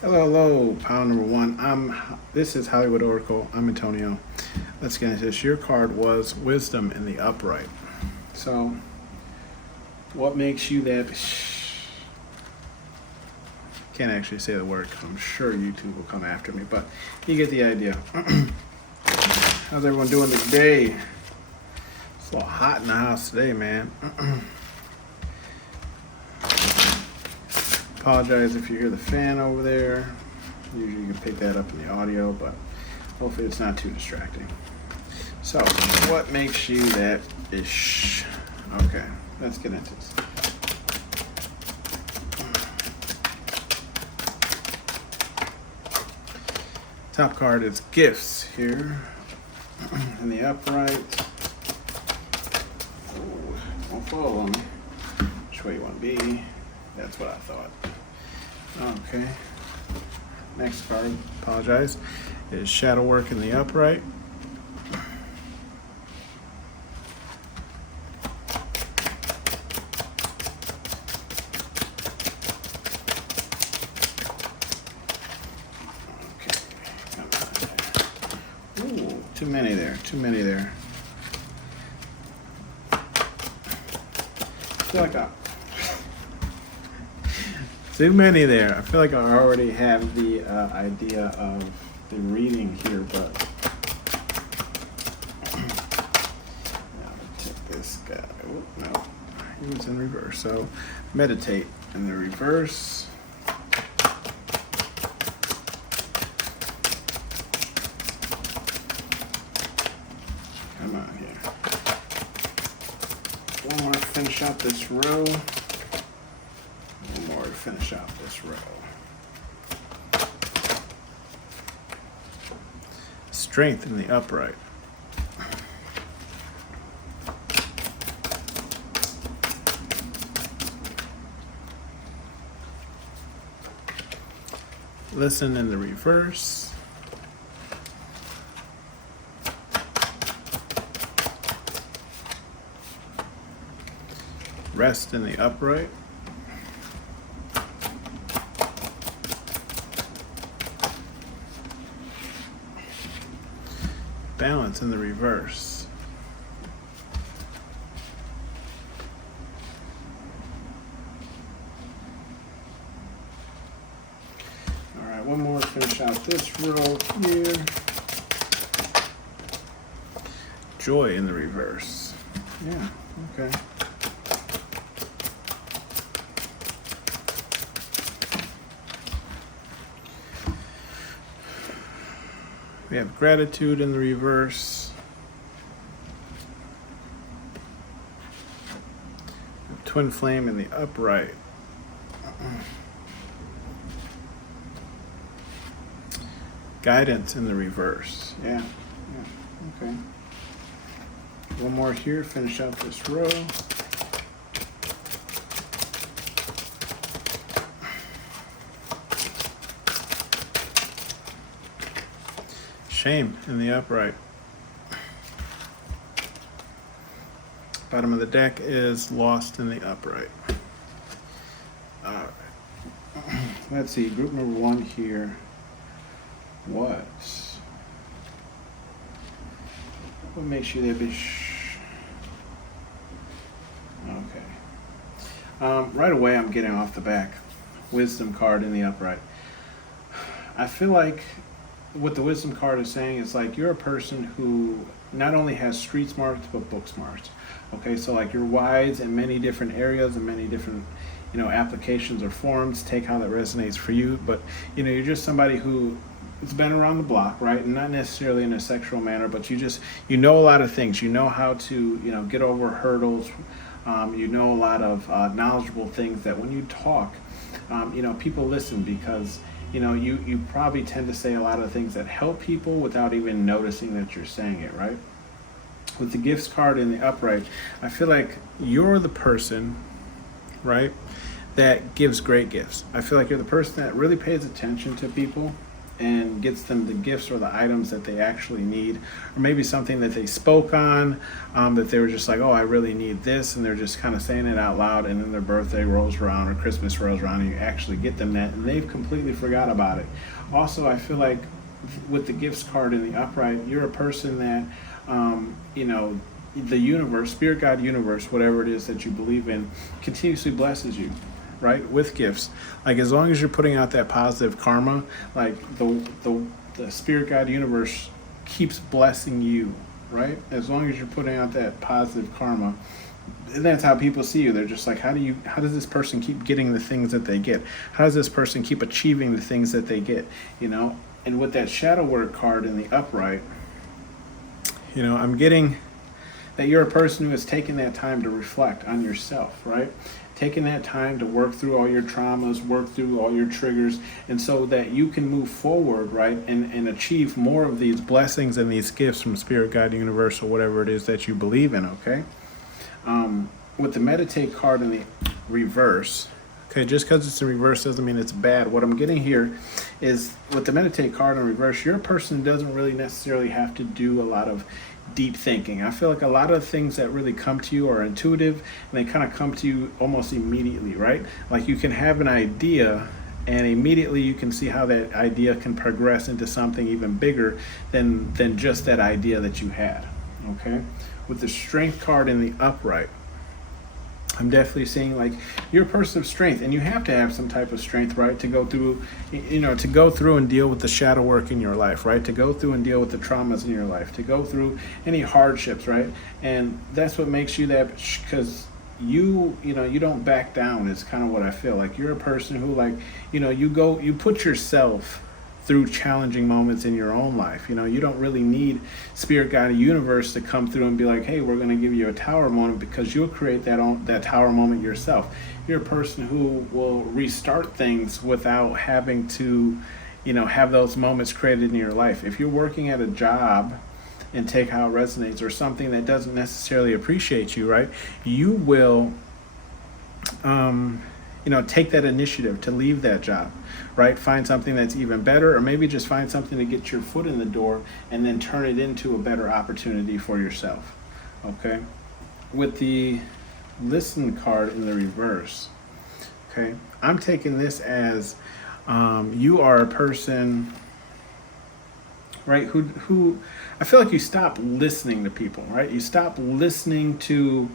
Hello, pound number one. This is Hollywood Oracle. I'm Antonio. Let's get into this. Your card was Wisdom in the upright. So, what makes you that? Can't actually say the word because I'm sure YouTube will come after me, but you get the idea. How's everyone doing today? It's a little hot in the house today, man. Apologize if you hear the fan over there. Usually you can pick that up in the audio, but hopefully it's not too distracting. So, what makes you that ish? Okay, let's get into this. Top card is Gifts here in the upright. Oh, don't fall on me. Which way you want to be? That's what I thought. Okay. Next card, apologize, is Shadow Work in the upright. Okay, come on. Ooh, too many there. I feel like too many there. I feel like I already have the idea of the reading here, but now take this guy. Oh, no, he was in reverse. So meditate in the reverse. Come on here. One more to finish out this row. Finish out this row. Strength in the upright. Listen in the reverse. Rest in the upright. Balance in the reverse. All right, one more to finish out this row here. Joy in the reverse. Yeah, okay. We have Gratitude in the reverse. Twin Flame in the upright. Guidance in the reverse. Yeah, okay. One more here, finish out this row. Shame in the upright. Bottom of the deck is Lost in the upright. All right. Let's see, group number one here was, what makes you that Bish? Okay. Right away I'm getting off the back. Wisdom card in the upright. I feel like what the wisdom card is saying is like you're a person who not only has street smarts but book smarts. Okay, so like you're wise in many different areas and many different, applications or forms. Take how that resonates for you, but you're just somebody who has been around the block, right? And not necessarily in a sexual manner, but you know a lot of things. You know how to get over hurdles. You know a lot of knowledgeable things that when you talk, people listen because you probably tend to say a lot of things that help people without even noticing that you're saying it, right? With the gifts card in the upright, I feel like you're the person, right, that gives great gifts. I feel like you're the person that really pays attention to people and gets them the gifts or the items that they actually need, or maybe something that they spoke on, that they were just like, oh, I really need this, and they're just kind of saying it out loud, and then their birthday rolls around or Christmas rolls around and you actually get them that, and they've completely forgot about it. Also, I feel like with the gifts card in the upright, you're a person that, the universe, spirit guide universe, whatever it is that you believe in, continuously blesses you, right, with gifts. Like, as long as you're putting out that positive karma, like the spirit guide universe keeps blessing you, right? As long as you're putting out that positive karma, and that's how people see you. They're just like, how does this person keep getting the things that they get? How does this person keep achieving the things that they get? And with that shadow work card in the upright, I'm getting that you're a person who has taken that time to reflect on yourself, right? Taking that time to work through all your traumas, work through all your triggers, and so that you can move forward, right, and achieve more of these blessings and these gifts from Spirit Guide Universe, or whatever it is that you believe in, okay? With the meditate card in the reverse, okay, just because it's in reverse doesn't mean it's bad. What I'm getting here is, with the meditate card in reverse, you're a person who doesn't really necessarily have to do a lot of deep thinking. I feel like a lot of things that really come to you are intuitive, and they kind of come to you almost immediately, right? Like, you can have an idea and immediately you can see how that idea can progress into something even bigger than just that idea that you had, okay? With the strength card in the upright, I'm definitely seeing like you're a person of strength, and you have to have some type of strength, right, to go through, to go through and deal with the shadow work in your life, right, to go through and deal with the traumas in your life, to go through any hardships, right, and that's what makes you that, because you don't back down. Is kind of what I feel like. You're a person who, like, you put yourself through challenging moments in your own life. You don't really need spirit guided universe to come through and be like, hey, we're going to give you a tower moment, because you'll create that tower moment yourself. You're a person who will restart things without having to have those moments created in your life. If you're working at a job, and take how it resonates, or something that doesn't necessarily appreciate you, right, you will take that initiative to leave that job, right? Find something that's even better, or maybe just find something to get your foot in the door and then turn it into a better opportunity for yourself, okay? With the listen card in the reverse, okay, I'm taking this as you are a person, right, who I feel like you stop listening to people, right? You stop listening to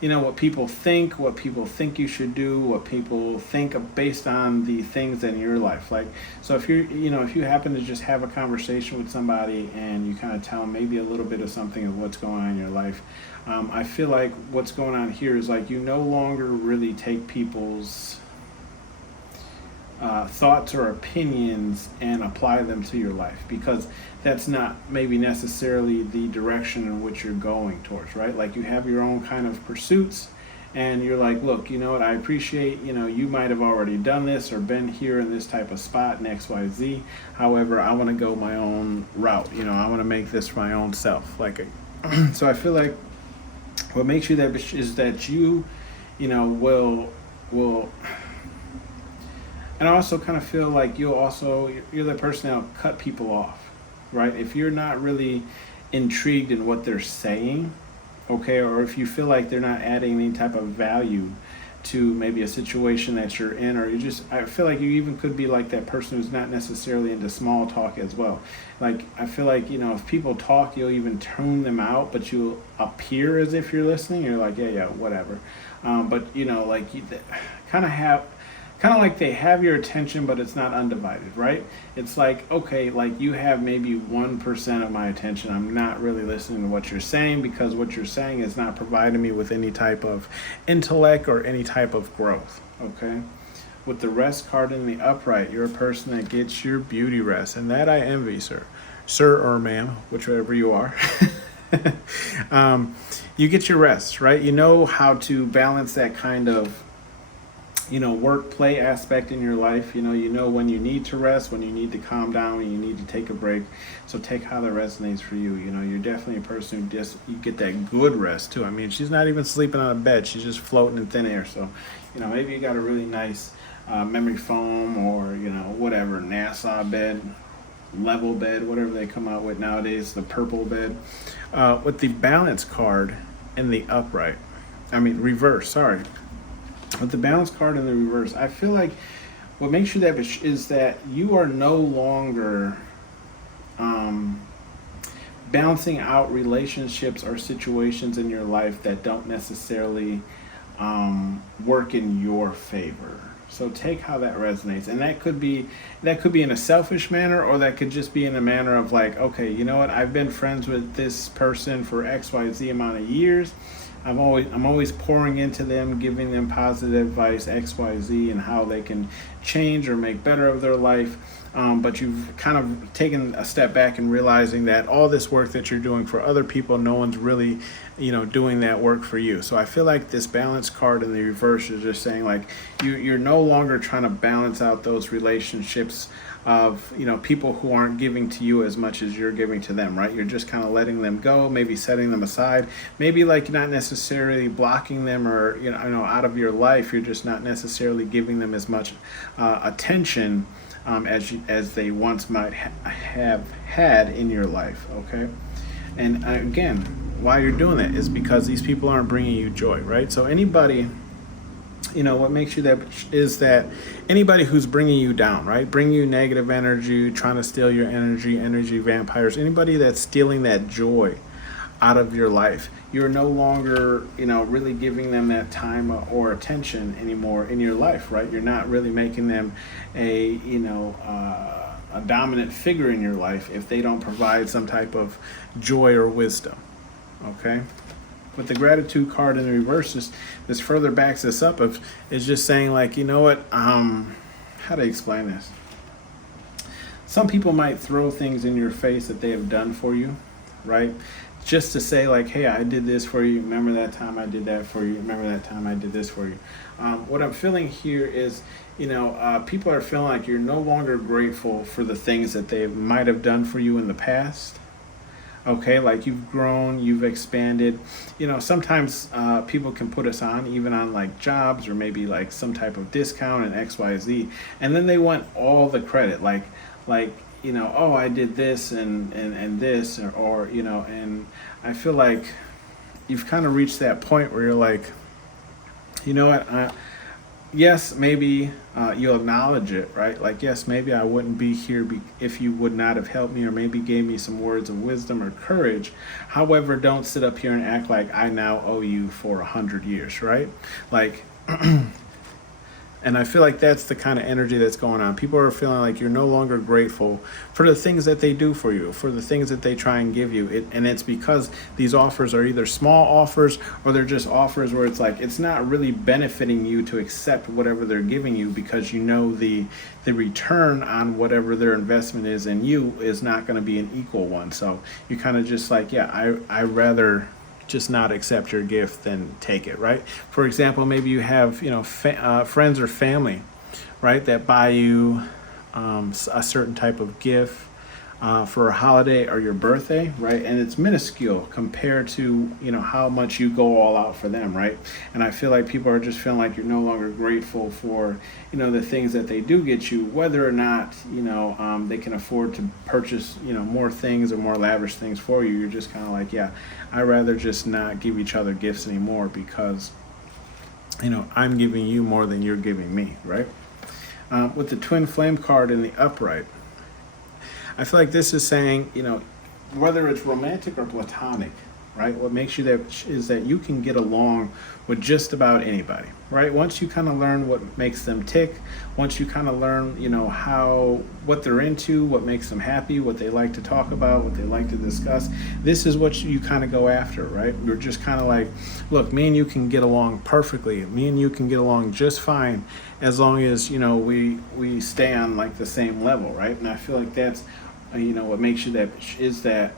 what people think you should do, what people think based on the things in your life. Like, so if if you happen to just have a conversation with somebody and you kind of tell them maybe a little bit of something of what's going on in your life, I feel like what's going on here is like you no longer really take people's thoughts or opinions and apply them to your life, because that's not maybe necessarily the direction in which you're going towards, right? Like, you have your own kind of pursuits, and you're like, look, you know what, I appreciate, you might have already done this or been here in this type of spot in XYZ. However, I want to go my own route. I want to make this my own self. Like, so I feel like what makes you that is that you will. And I also kind of feel like you're the person that'll cut people off, right? If you're not really intrigued in what they're saying, okay, or if you feel like they're not adding any type of value to maybe a situation that you're in, or I feel like you even could be like that person who's not necessarily into small talk as well. Like, I feel like, if people talk, you'll even tune them out, but you'll appear as if you're listening. You're like, yeah, whatever. But, like, you kind of like they have your attention, but it's not undivided, right? It's like, okay, like you have maybe 1% of my attention. I'm not really listening to what you're saying, because what you're saying is not providing me with any type of intellect or any type of growth, okay? With the rest card in the upright, you're a person that gets your beauty rest, and that I envy, sir or ma'am, whichever you are. You get your rest, right? You know how to balance that kind of work play aspect in your life. You know when you need to rest, when you need to calm down, when you need to take a break. So take how that resonates for you. You're definitely a person who just, you get that good rest too. I mean, she's not even sleeping on a bed, she's just floating in thin air. So maybe you got a really nice memory foam, or whatever, NASA bed, level bed, whatever they come out with nowadays, the purple bed, with the balance card in the upright, reverse, sorry. With the balance card in the reverse, I feel like what makes you that is that you are no longer balancing out relationships or situations in your life that don't necessarily work in your favor. So take how that resonates, and that could be in a selfish manner, or that could just be in a manner of like, okay, you know what? I've been friends with this person for XYZ amount of years. I'm always pouring into them, giving them positive advice, XYZ, and how they can change or make better of their life. But you've kind of taken a step back and realizing that all this work that you're doing for other people, no one's really, doing that work for you. So I feel like this balance card in the reverse is just saying like you're no longer trying to balance out those relationships of people who aren't giving to you as much as you're giving to them, right? You're just kind of letting them go, maybe setting them aside, maybe like not necessarily blocking them, or out of your life. You're just not necessarily giving them as much attention as they once might have had in your life. Okay, and again, why you're doing that is because these people aren't bringing you joy, right? So anybody, what makes you that is that anybody who's bringing you down, right? Bring you negative energy, trying to steal your energy vampires, anybody that's stealing that joy out of your life, you're no longer, really giving them that time or attention anymore in your life, right? You're not really making them a dominant figure in your life if they don't provide some type of joy or wisdom, okay? With the gratitude card in the reverse, this further backs this up of is just saying like, how to explain this? Some people might throw things in your face that they have done for you, right? Just to say like, hey, I did this for you. Remember that time I did that for you? Remember that time I did this for you? What I'm feeling here is, people are feeling like you're no longer grateful for the things that they might have done for you in the past. Okay, like you've grown, you've expanded. Sometimes people can put us on, even on like jobs or maybe like some type of discount and XYZ, and then they want all the credit, like oh, I did this and this, or and I feel like you've kind of reached that point where you're like, what, yes, maybe you'll acknowledge it, right? Like, yes, maybe I wouldn't be here if you would not have helped me, or maybe gave me some words of wisdom or courage. However, don't sit up here and act like I now owe you for 100 years, right? Like, and I feel like that's the kind of energy that's going on. People are feeling like you're no longer grateful for the things that they do for you, for the things that they try and give you. And it's because these offers are either small offers, or they're just offers where it's like it's not really benefiting you to accept whatever they're giving you, because the return on whatever their investment is in you is not going to be an equal one. So you kind of just like, yeah, I rather just not accept your gift than take it, right? For example, maybe you have friends or family, right, that buy you a certain type of gift for a holiday or your birthday, right? And it's minuscule compared to how much you go all out for them, right? And I feel like people are just feeling like you're no longer grateful for the things that they do get you, whether or not they can afford to purchase more things or more lavish things for you. You're just kind of like, yeah, I'd rather just not give each other gifts anymore, because I'm giving you more than you're giving me, right? With the twin flame card in the upright, I feel like this is saying, whether it's romantic or platonic, right? What makes you that is that you can get along with just about anybody, right? Once you kind of learn what makes them tick, once you kind of learn, what they're into, what makes them happy, what they like to talk about, what they like to discuss, this is what you kind of go after, right? You're just kind of like, look, me and you can get along perfectly. Me and you can get along just fine, as long as, we stay on like the same level, right? And I feel like that's, what makes you that is that,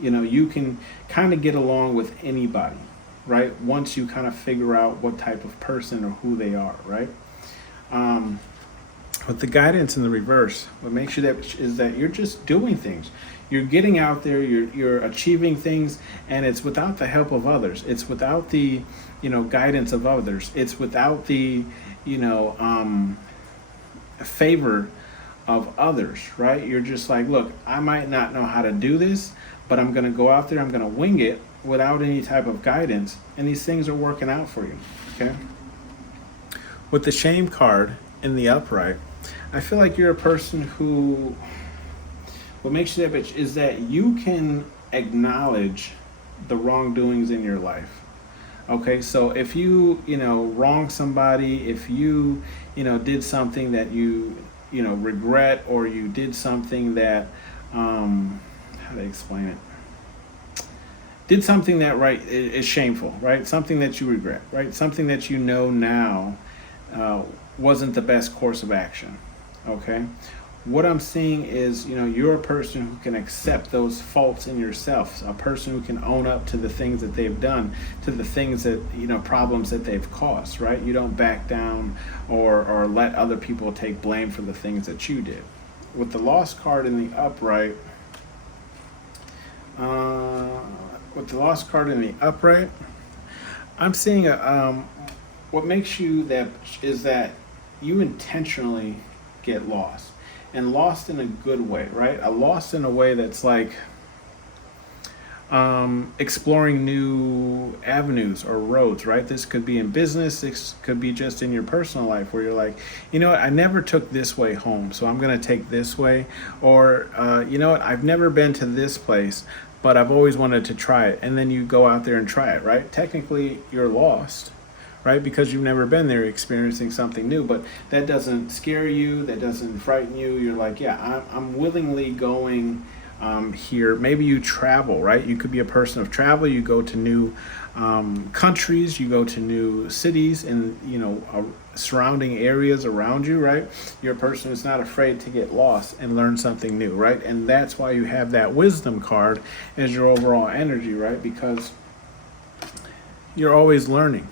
you can kind of get along with anybody, right? Once you kind of figure out what type of person or who they are, right? Um, with the guidance in the reverse, what makes you that is that you're just doing things. You're getting out there, you're achieving things, and it's without the help of others. It's without the, guidance of others. It's without the, you know, favor of others, right? You're just like, look, I might not know how to do this, but I'm going to go out there, I'm going to wing it without any type of guidance, and these things are working out for you, okay? With the shame card in the upright, I feel like you're a person who, what makes you that bitch is that you can acknowledge the wrongdoings in your life. Okay, so if you, wrong somebody, if you, did something that you, regret, or you did something that, how to explain it? Did something that, right, is shameful, right? Something that you regret, right? Something that you know now wasn't the best course of action, okay? What I'm seeing is, you're a person who can accept those faults in yourself, a person who can own up to the things that they've done, to the things that, problems that they've caused, right? You don't back down or let other people take blame for the things that you did. With the lost card in the upright, I'm seeing what makes you that is that you intentionally get lost. And lost in a good way, right? A lost in a way that's like exploring new avenues or roads, right? This could be in business, this could be just in your personal life where you're like, I never took this way home, so I'm gonna take this way. Or, I've never been to this place, but I've always wanted to try it. And then you go out there and try it, right? Technically, you're lost, right? Because you've never been there experiencing something new, but that doesn't scare you, that doesn't frighten you. You're like, yeah, I'm willingly going here. Maybe you travel, right? You could be a person of travel. You go to new countries, you go to new cities and, surrounding areas around you, right? You're a person who's not afraid to get lost and learn something new, right? And that's why you have that wisdom card as your overall energy, right? Because you're always learning.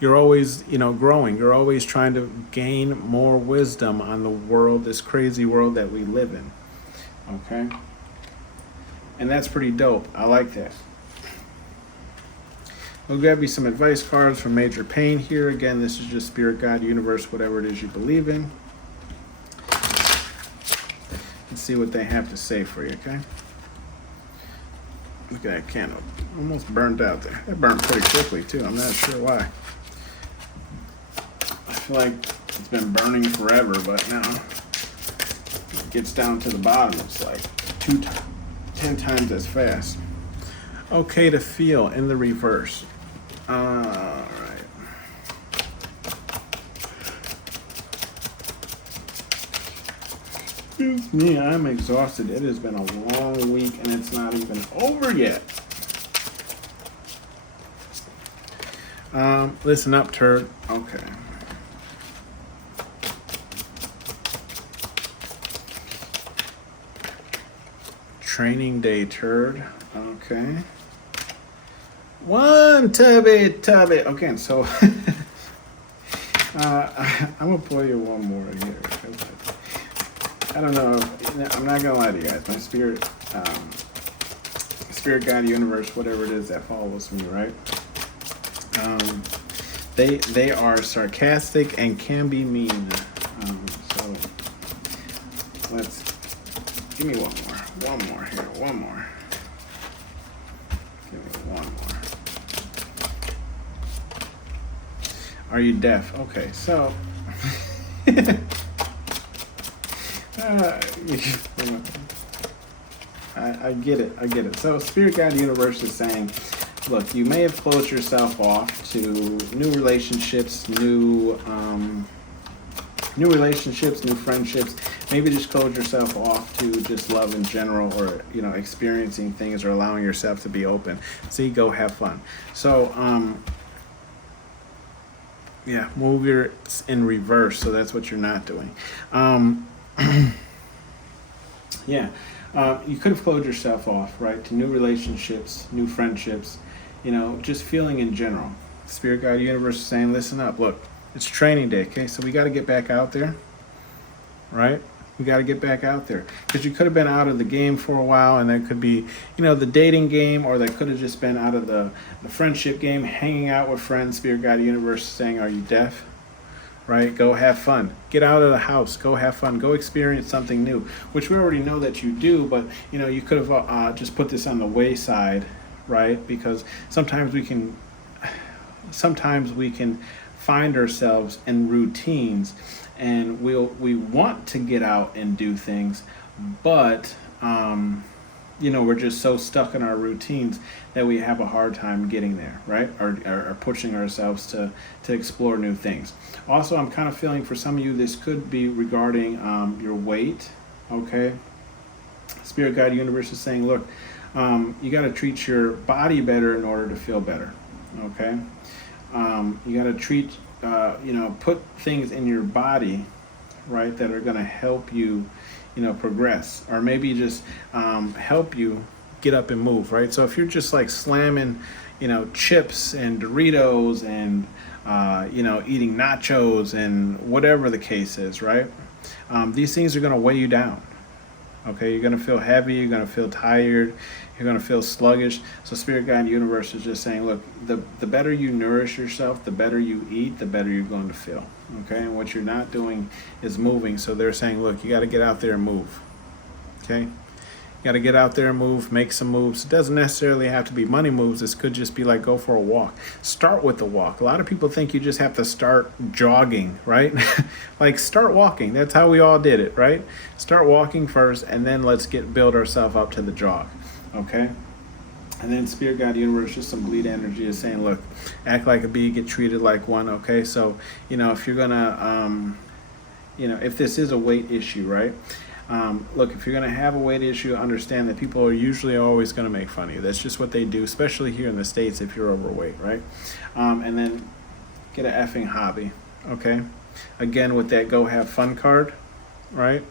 You're always, growing. You're always trying to gain more wisdom on the world, this crazy world that we live in. Okay? And that's pretty dope. I like that. We'll grab you some advice cards from Major Pain here. Again, this is just Spirit, God, Universe, whatever it is you believe in. Let's see what they have to say for you, okay? Look at that candle. Almost burned out there. It burned pretty quickly, too. I'm not sure why. I feel like it's been burning forever, but now it gets down to the bottom. It's like 10 times as fast. Okay to feel in the reverse. All right. Excuse me, I'm exhausted. It has been a long week and it's not even over yet. Listen up, turd. Okay. Training day, turd. Okay. One tubby. Okay, so I'm gonna pull you one more here. I don't know. I'm not gonna lie to you guys. My spirit guide, universe, whatever it is that follows me, right? They are sarcastic and can be mean. So let's give me one more here. Give me one more. Are you deaf? Okay, so I get it. So Spirit Guide Universe is saying, look, you may have closed yourself off to new relationships, new friendships. Maybe just close yourself off to just love in general, or experiencing things, or allowing yourself to be open. See, go have fun. So move your in reverse. So that's what you're not doing. You could have closed yourself off, right, to new relationships, new friendships, just feeling in general. Spirit guide universe is saying, listen up. Look, it's training day. Okay, so we got to get back out there, right? We got to get back out there, because you could have been out of the game for a while, and that could be, the dating game, or that could have just been out of the friendship game, hanging out with friends. Spirit guide universe is saying, are you deaf? Right? Go have fun. Get out of the house. Go have fun. Go experience something new, which we already know that you do, but you could have just put this on the wayside, right? Because sometimes we can find ourselves in routines, and we want to get out and do things, but we're just so stuck in our routines that we have a hard time getting there, right? Or pushing ourselves to explore new things. Also, I'm kind of feeling for some of you, this could be regarding your weight, okay? Spirit guide universe is saying, look, you got to treat your body better in order to feel better, okay? You got to treat, put things in your body, right, that are going to help you, progress, or maybe just help you get up and move, right? So if you're just like slamming, chips and Doritos and, eating nachos and whatever the case is, right? These things are going to weigh you down. Okay, you're going to feel heavy, you're going to feel tired, you're going to feel sluggish. So Spirit Guide Universe is just saying, look, the better you nourish yourself, the better you eat, the better you're going to feel. Okay, and what you're not doing is moving. So they're saying, look, you got to get out there and move. Okay, you got to get out there and move, make some moves. It doesn't necessarily have to be money moves. This could just be like, go for a walk. Start with the walk. A lot of people think you just have to start jogging, right? Like, start walking. That's how we all did it, right? Start walking first, and then let's build ourselves up to the jog, okay? And then Spirit Guide Universe, just some bleed energy, is saying, look, act like a bee, get treated like one, okay? So, if you're gonna, if this is a weight issue, right? Look, if you're going to have a weight issue, understand that people are usually always going to make fun of you. That's just what they do, especially here in the States if you're overweight, right? And then get an effing hobby, okay? Again, with that go have fun card, right?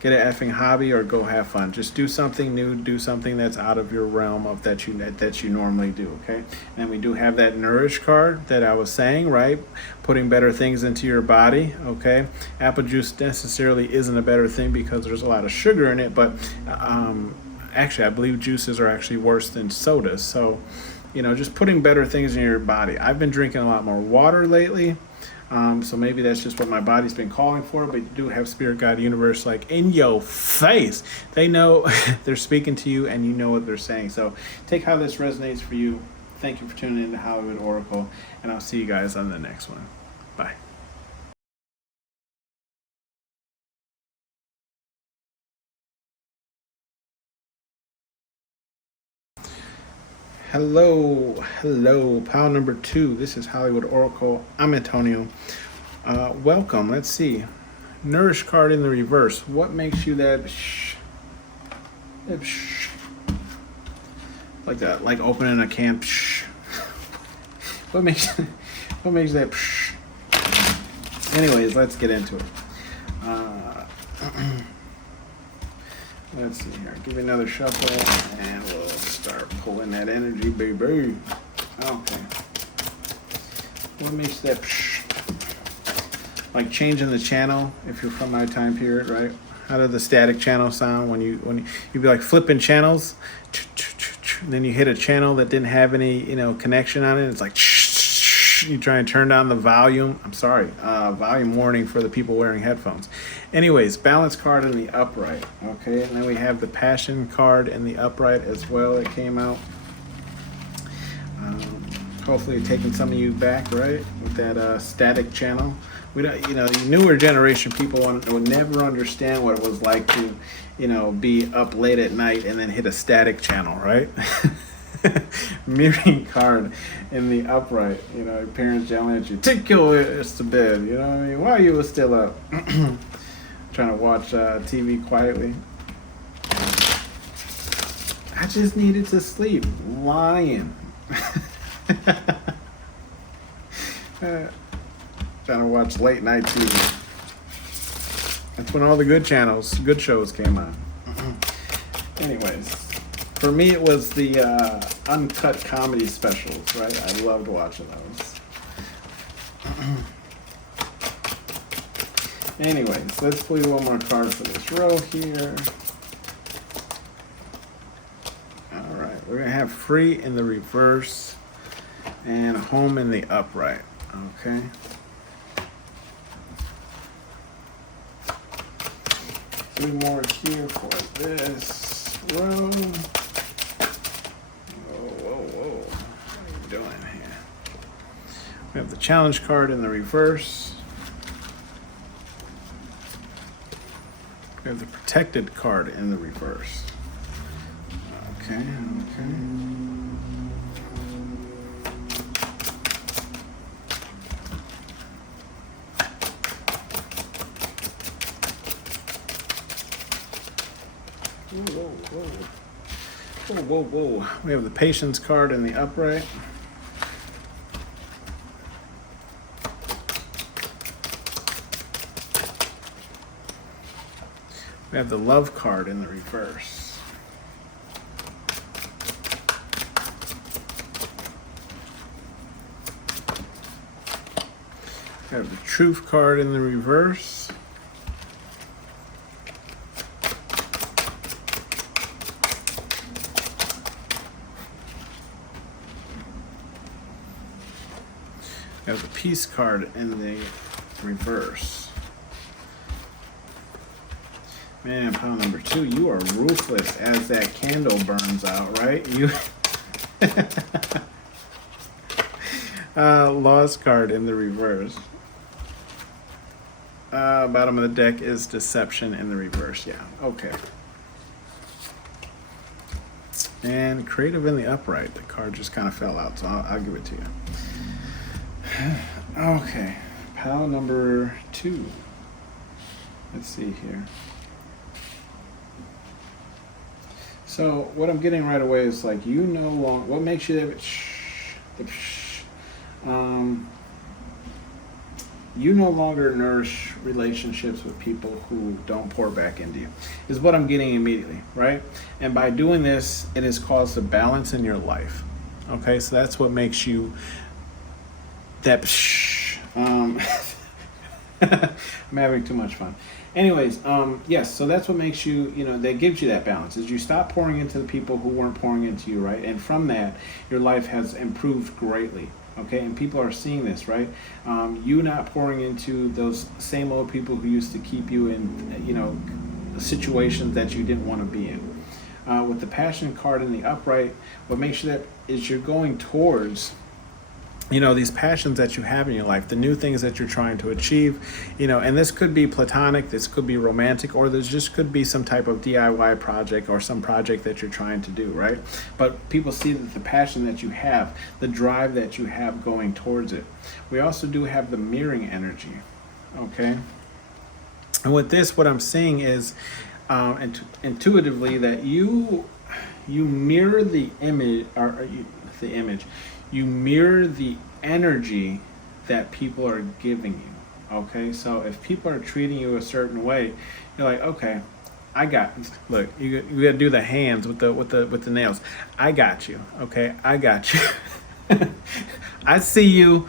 Get an effing hobby or go have fun. Just do something new, do something that's out of your realm of that you normally do, okay? And we do have that nourish card that I was saying, right? Putting better things into your body, okay? Apple juice necessarily isn't a better thing because there's a lot of sugar in it, but actually I believe juices are actually worse than sodas. So, just putting better things in your body. I've been drinking a lot more water lately. So maybe that's just what my body's been calling for, but you do have Spirit Guide Universe like in your face. They know they're speaking to you and you know what they're saying. So take how this resonates for you. Thank you for tuning in to Hollywood Oracle, and I'll see you guys on the next one. Bye. Hello, pile number 2. This is Hollywood Oracle. I'm Antonio. Welcome. Let's see. Nourish card in the reverse. What makes you that like that? Like opening a can. What makes that? Anyways, let's get into it. Let's see here. Give me another shuffle, and we'll start pulling that energy, baby. Okay. What makes that like changing the channel? If you're from my time period, right? How did the static channel sound when you'd be like flipping channels, and then you hit a channel that didn't have any connection on it? It's like you try and turn down the volume. I'm sorry, volume warning for the people wearing headphones. Anyways, balance card in the upright. Okay, and then we have the passion card in the upright as well. It came out. Hopefully taking some of you back, right, with that static channel. We don't, the newer generation people would never understand what it was like to, be up late at night and then hit a static channel, right? Mirroring card in the upright. Your parents yelling at you, take your ass to bed. You know what I mean? Why you was still up? Trying to watch TV quietly. I just needed to sleep. Lying. Trying to watch late night TV. That's when all the good shows came on. Anyways, For me, it was the uncut comedy specials, right? I loved watching those. Anyways, let's play one more card for this row here. Alright, we're going to have free in the reverse and home in the upright. Okay. Three more here for this row. Whoa. What are you doing here? We have the challenge card in the reverse. We have the protected card in the reverse. Okay. Whoa. We have the patience card in the upright. We have the love card in the reverse. We have the truth card in the reverse. We have the peace card in the reverse. Man, pile number 2, you are ruthless as that candle burns out, right? You lost card in the reverse. Bottom of the deck is deception in the reverse. Yeah, okay. And creative in the upright. The card just kind of fell out, so I'll give it to you. Okay, pile number 2. Let's see here. So what I'm getting right away is like you no longer. What makes you you no longer nourish relationships with people who don't pour back into you, is what I'm getting immediately, right? And by doing this, it has caused a balance in your life. Okay, so that's what makes you that. I'm having too much fun. Anyways, yes, so that's what makes you, that gives you that balance, is you stop pouring into the people who weren't pouring into you, right? And from that, your life has improved greatly, okay? And people are seeing this, right? You not pouring into those same old people who used to keep you in, situations that you didn't want to be in. With the passion card in the upright, what makes you that is you're going towards these passions that you have in your life, the new things that you're trying to achieve, and this could be platonic, this could be romantic, or this just could be some type of DIY project or some project that you're trying to do, right? But people see that the passion that you have, the drive that you have going towards it. We also do have the mirroring energy, okay? And with this, what I'm seeing is intuitively that you mirror the image, you mirror the energy that people are giving you. Okay, so if people are treating you a certain way, you're like, okay, look, you got to do the hands with the nails. I got you. Okay, I got you. I see you.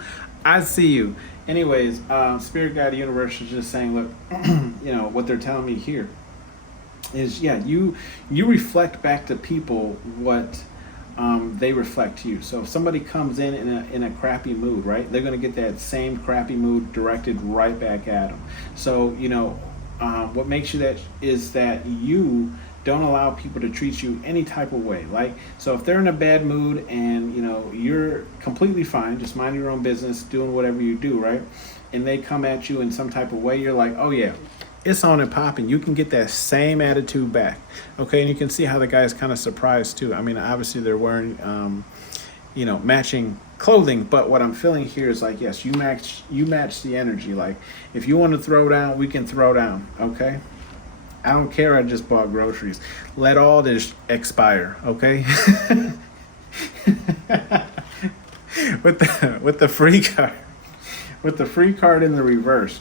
Anyways, Spirit Guide Universe is just saying, look, what they're telling me here is, you reflect back to people what they reflect you. So if somebody comes in a crappy mood, right, they're going to get that same crappy mood directed right back at them. So what makes you that is that you don't allow people to treat you any type of way. Like, so if they're in a bad mood and you're completely fine, just mind your own business, doing whatever you do, right, and they come at you in some type of way, you're like, oh yeah, it's on and popping. You can get that same attitude back, okay? And you can see how the guy's kind of surprised too. I mean, obviously they're wearing, matching clothing, but what I'm feeling here is like, yes, you match the energy. Like, if you want to throw down, we can throw down, okay? I don't care. I just bought groceries. Let all this expire, okay? with the free card in the reverse.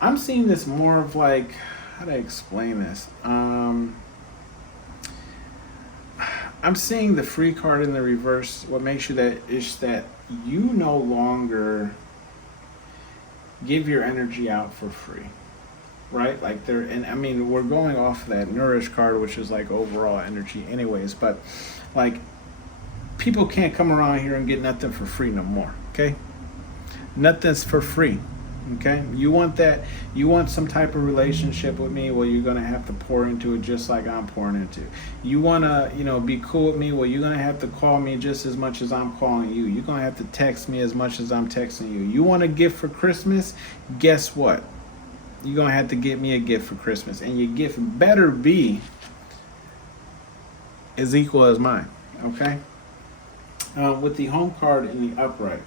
I'm seeing this more of like, how do I explain this? I'm seeing the free card in the reverse. What makes you that is that you no longer give your energy out for free, right? Like there, and I mean, we're going off that nourish card, which is like overall energy anyways, but like people can't come around here and get nothing for free no more, okay? Nothing's for free. Okay, you want that, you want some type of relationship with me, well, you're gonna have to pour into it just like I'm pouring into. You wanna, be cool with me, well, you're gonna have to call me just as much as I'm calling you. You're gonna have to text me as much as I'm texting you. You want a gift for Christmas? Guess what? You're gonna have to get me a gift for Christmas, and your gift better be as equal as mine. Okay. With the home card in the upright.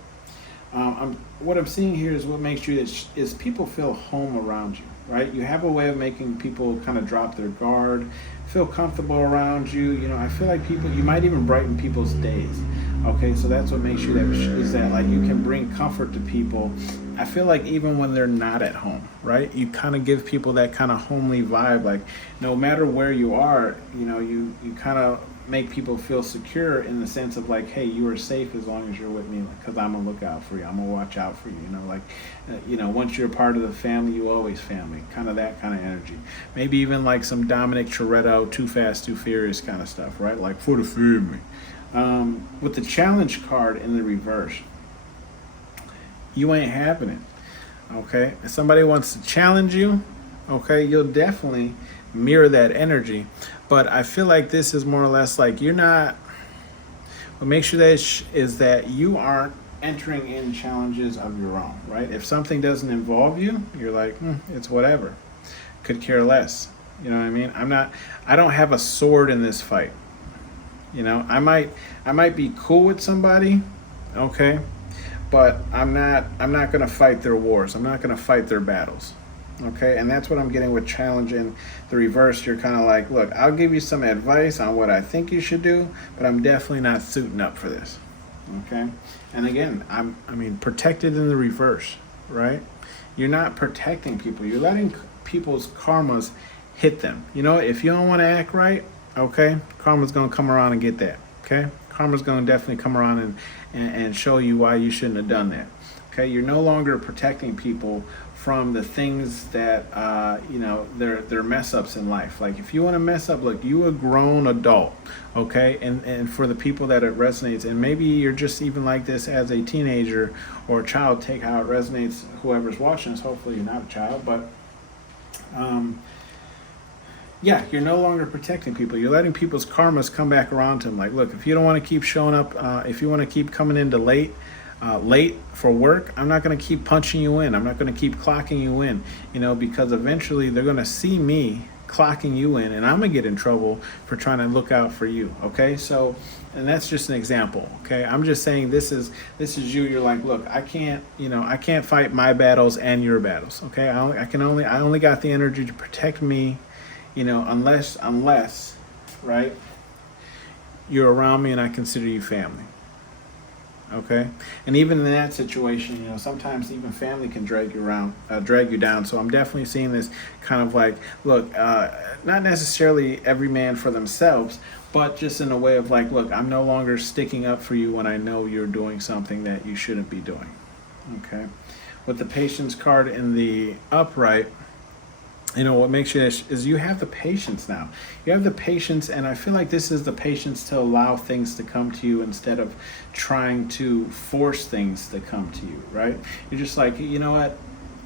What I'm seeing here is what makes you is people feel home around you, right? You have a way of making people kind of drop their guard, feel comfortable around you. I feel like you might even brighten people's days. Okay, so that's what makes you that like you can bring comfort to people. I feel like even when they're not at home, right? You kind of give people that kind of homely vibe. Like no matter where you are, you kind of make people feel secure in the sense of like, hey, you are safe as long as you're with me, because I'm gonna look out for you. I'm gonna watch out for you. Once you're a part of the family, you always family. Kind of that kind of energy. Maybe even like some Dominic Toretto, Too Fast, Too Furious kind of stuff, right? Like for the family. With the challenge card in the reverse, you ain't having it. Okay, if somebody wants to challenge you, okay, you'll definitely mirror that energy. But I feel like this is more or less like you're not. What makes you that is that you aren't entering in challenges of your own, right? If something doesn't involve you, you're like, it's whatever. Could care less. You know what I mean? I don't have a sword in this fight. I might be cool with somebody, okay, but I'm not gonna fight their wars. I'm not gonna fight their battles. Okay, and that's what I'm getting with challenge in the reverse. You're kind of like, look, I'll give you some advice on what I think you should do, but I'm definitely not suiting up for this. Okay, and again, protected in the reverse, right? You're not protecting people. You're letting people's karmas hit them. If you don't want to act right, okay, karma's gonna come around and get that. Okay, karma's gonna definitely come around and show you why you shouldn't have done that. Okay, you're no longer protecting people from the things that they're mess ups in life. Like if you want to mess up, look, you a grown adult, okay, and for the people that it resonates, and maybe you're just even like this as a teenager or a child, take how it resonates. Whoever's watching this, hopefully you're not a child, but yeah, you're no longer protecting people. You're letting people's karmas come back around to them. Like, look, if you don't want to keep showing up, if you want to keep coming into late for work, I'm not going to keep punching you in. I'm not going to keep clocking you in, because eventually they're going to see me clocking you in, and I'm going to get in trouble for trying to look out for you. Okay, so, and that's just an example. Okay, I'm just saying this is you. You're like, look, I can't fight my battles and your battles. Okay, I only got the energy to protect me. Unless right, you're around me and I consider you family. Okay, and even in that situation, sometimes even family can drag you down. So I'm definitely seeing this kind of like, look, not necessarily every man for themselves, but just in a way of like, look, I'm no longer sticking up for you when I know you're doing something that you shouldn't be doing. Okay, with the patience card in the upright, what makes you is you have the patience now. You have the patience, and I feel like this is the patience to allow things to come to you instead of trying to force things to come to you, right? You're just like, you know what?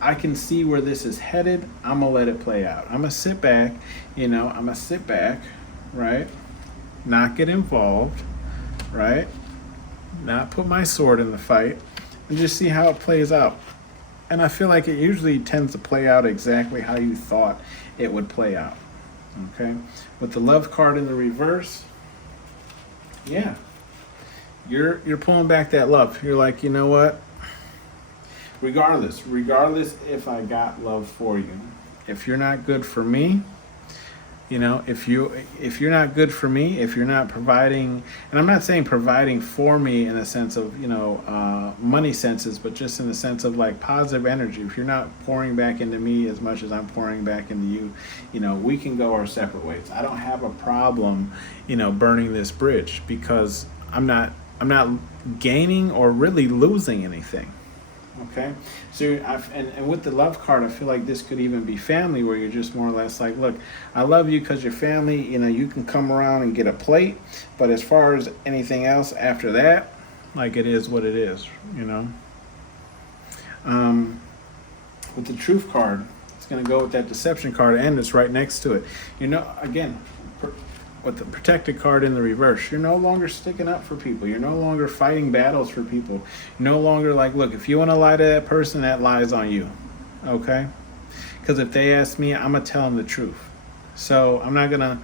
I can see where this is headed. I'm going to let it play out. I'm going to sit back, right? Not get involved, right? Not put my sword in the fight, and just see how it plays out. And I feel like it usually tends to play out exactly how you thought it would play out. Okay? With the love card in the reverse, yeah. You're pulling back that love. You're like, you know what? Regardless if I got love for you, if you're not good for me, You know, if you're not good for me, if you're not providing, and I'm not saying providing for me in a sense of, money senses, but just in the sense of like positive energy. If you're not pouring back into me as much as I'm pouring back into you, we can go our separate ways. I don't have a problem, burning this bridge, because I'm not gaining or really losing anything. Okay, so and with the love card, I feel like this could even be family, where you're just more or less like, look, I love you because you're family. You can come around and get a plate, but as far as anything else after that, like, it is what it is. With the truth card, it's going to go with that deception card, and it's right next to it. Again, with the protected card in the reverse, you're no longer sticking up for people. You're no longer fighting battles for people. You're no longer like, look, if you want to lie to that person, that lie's on you. Okay? Because if they ask me, I'm going to tell them the truth. So I'm not going to,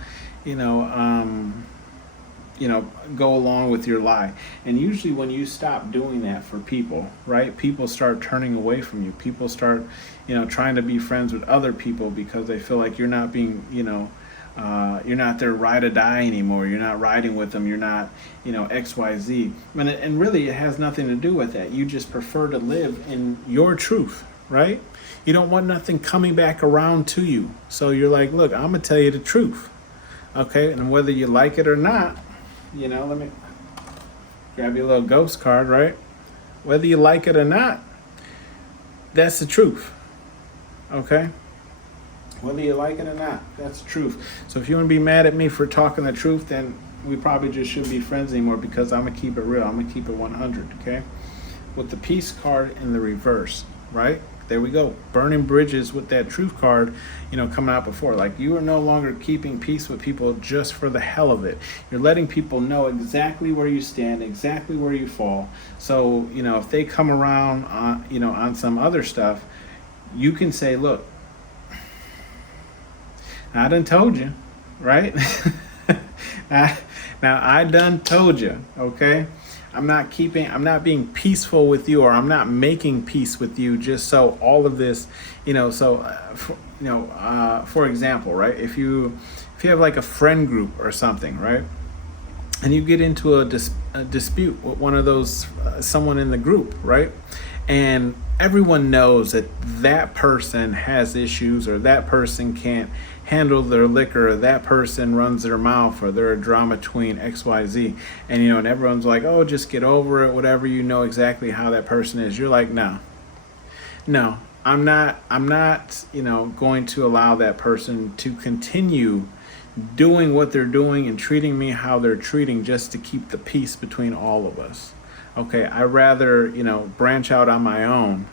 go along with your lie. And usually when you stop doing that for people, right, people start turning away from you. People start, trying to be friends with other people because they feel like you're not being, you're not their ride or die anymore. You're not riding with them. You're not, XYZ. And really, it has nothing to do with that. You just prefer to live in your truth, right? You don't want nothing coming back around to you. So you're like, look, I'm going to tell you the truth. Okay? And whether you like it or not, let me grab you a little ghost card, right? Whether you like it or not, that's the truth. Okay? Whether you like it or not, that's the truth. So if you want to be mad at me for talking the truth, then we probably just shouldn't be friends anymore, because I'm going to keep it real. I'm going to keep it 100, okay? With the peace card in the reverse, right? There we go. Burning bridges with that truth card, coming out before. Like, you are no longer keeping peace with people just for the hell of it. You're letting people know exactly where you stand, exactly where you fall. So, if they come around on, on some other stuff, you can say, look, I done told you, right? now I done told you, okay? I'm not being peaceful with you, or I'm not making peace with you just so all of this, for example, right? If you have like a friend group or something, right? And you get into a dispute with one of those, someone in the group, right? And everyone knows that person has issues, or that person can't handle their liquor, or that person runs their mouth, or they're a drama queen, XYZ. And, and everyone's like, oh, just get over it, whatever, exactly how that person is. You're like, no, I'm not, going to allow that person to continue doing what they're doing and treating me how they're treating, just to keep the peace between all of us. Okay, I'd rather, branch out on my own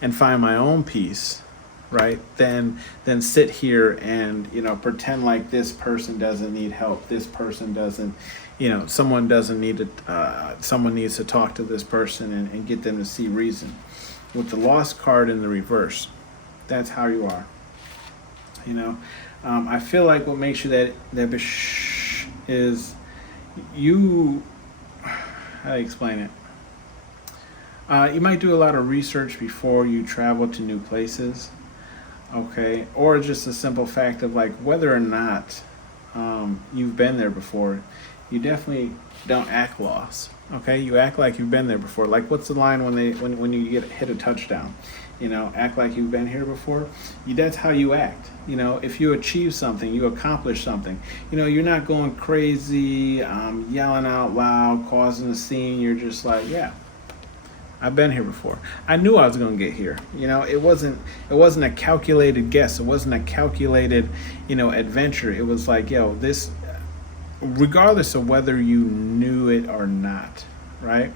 and find my own peace, right, than sit here and, pretend like this person doesn't need help. This person doesn't, someone doesn't need to, someone needs to talk to this person and get them to see reason. With the lost card in the reverse, that's how you are. I feel like what makes you that Bish is you, how do I explain it? You might do a lot of research before you travel to new places, okay? Or just a simple fact of like whether or not you've been there before. You definitely don't act lost, okay? You act like you've been there before. Like, what's the line when you get hit a touchdown? Act like you've been here before. That's how you act. If you achieve something, you accomplish something. You're not going crazy, yelling out loud, causing a scene. You're just like, yeah, I've been here before. I knew I was going to get here. It wasn't a calculated guess. It wasn't a calculated, adventure. It was like, this, regardless of whether you knew it or not, right?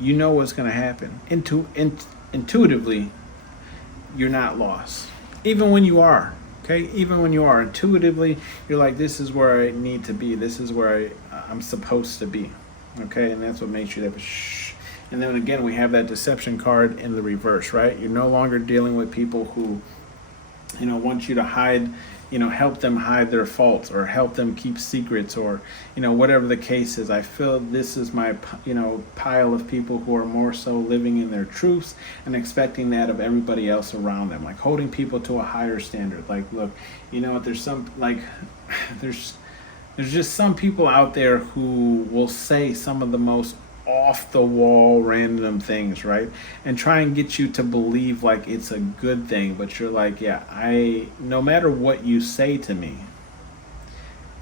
You know what's going to happen. Intuitively, you're not lost. Even when you are, okay? Even when you are, intuitively, you're like, this is where I need to be. This is where I'm supposed to be, okay? And that's what makes you that shh. And then again, we have that deception card in the reverse, right? You're no longer dealing with people who, want you to hide, help them hide their faults or help them keep secrets, or whatever the case is. I feel this is my pile of people who are more so living in their truths and expecting that of everybody else around them, like holding people to a higher standard. Like, look, there's some there's just some people out there who will say some of the most off the wall random things, right? And try and get you to believe like it's a good thing, but you're like, yeah, no matter what you say to me,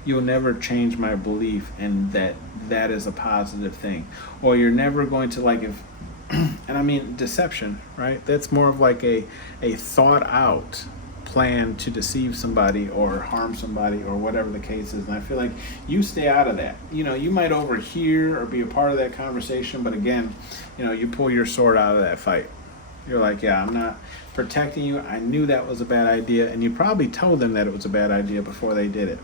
you'll never change my belief in that is a positive thing. Or you're never going to, like, if and I mean deception, right? That's more of like a thought out plan to deceive somebody or harm somebody or whatever the case is. And I feel like you stay out of that. You might overhear or be a part of that conversation, but again, you pull your sword out of that fight. You're like, yeah, I'm not protecting you. I knew that was a bad idea, and you probably told them that it was a bad idea before they did it.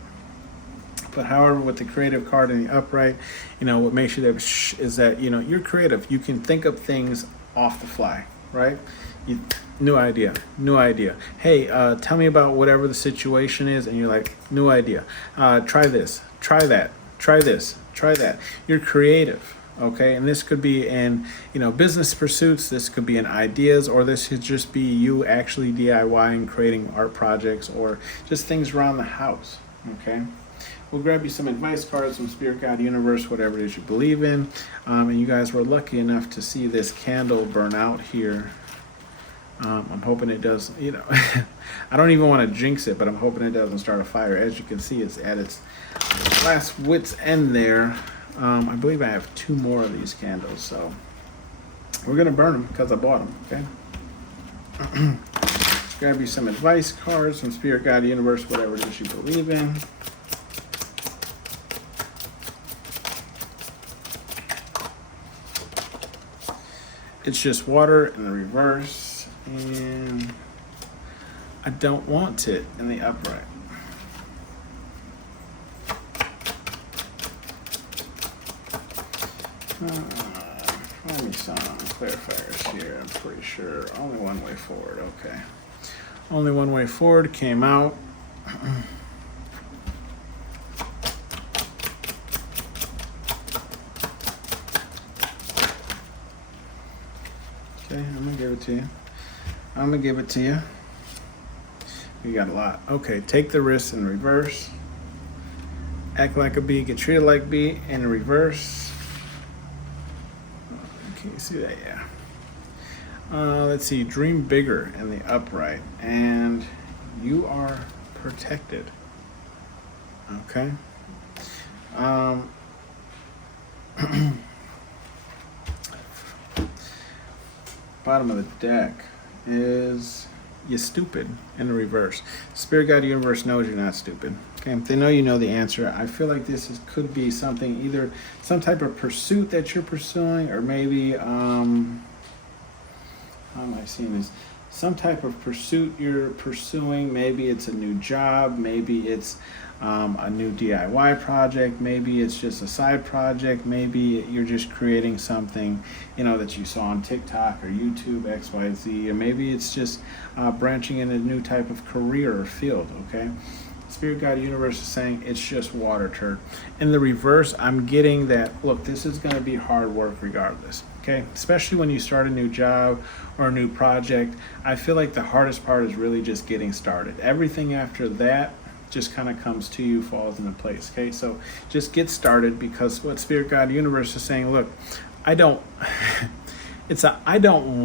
But however, with the creative card in the upright, what makes you that is that you're creative. You can think of things off the fly, right? New idea. Hey, tell me about whatever the situation is, and you're like, new idea. Try this, try that, try this, try that. You're creative, okay? And this could be in, business pursuits. This could be in ideas, or this could just be you actually DIYing, creating art projects, or just things around the house, okay? We'll grab you some advice cards from Spirit, God, Universe, whatever it is you believe in. And you guys were lucky enough to see this candle burn out here. I'm hoping it does, I don't even want to jinx it, but I'm hoping it doesn't start a fire. As you can see, it's at its last wit's end there. I believe I have 2 more of these candles, so we're going to burn them because I bought them, okay? Let's grab you some advice cards from Spirit, God, Universe, whatever it is you believe in. It's just water in the reverse. And I don't want it in the upright. Find me some clarifiers here. I'm pretty sure only one way forward. Okay. Only one way forward came out. Okay, I'm gonna give it to you. You got a lot. Okay, take the risk in reverse. Act like a bee, get treated like a bee in reverse. Can you see that? Yeah. Let's see, dream bigger in the upright. And you are protected. Okay. Bottom of the deck is you're stupid in the reverse. Spirit, God, Universe knows you're not stupid. Okay, they know you know the answer. I feel like this could be something, either some type of pursuit that you're pursuing, or maybe how am I seeing this? Some type of pursuit you're pursuing. Maybe it's a new job. Maybe it's a new DIY project. Maybe it's just a side project. Maybe you're just creating something, that you saw on TikTok or YouTube, XYZ. Or maybe it's just branching in a new type of career or field, okay? Spirit, God, Universe is saying it's just water, turd. In the reverse, I'm getting that, look, this is going to be hard work regardless, okay? Especially when you start a new job or a new project. I feel like the hardest part is really just getting started. Everything after that just kind of comes to you, falls into place, okay? So just get started, because what Spirit, God, Universe is saying, look, I don't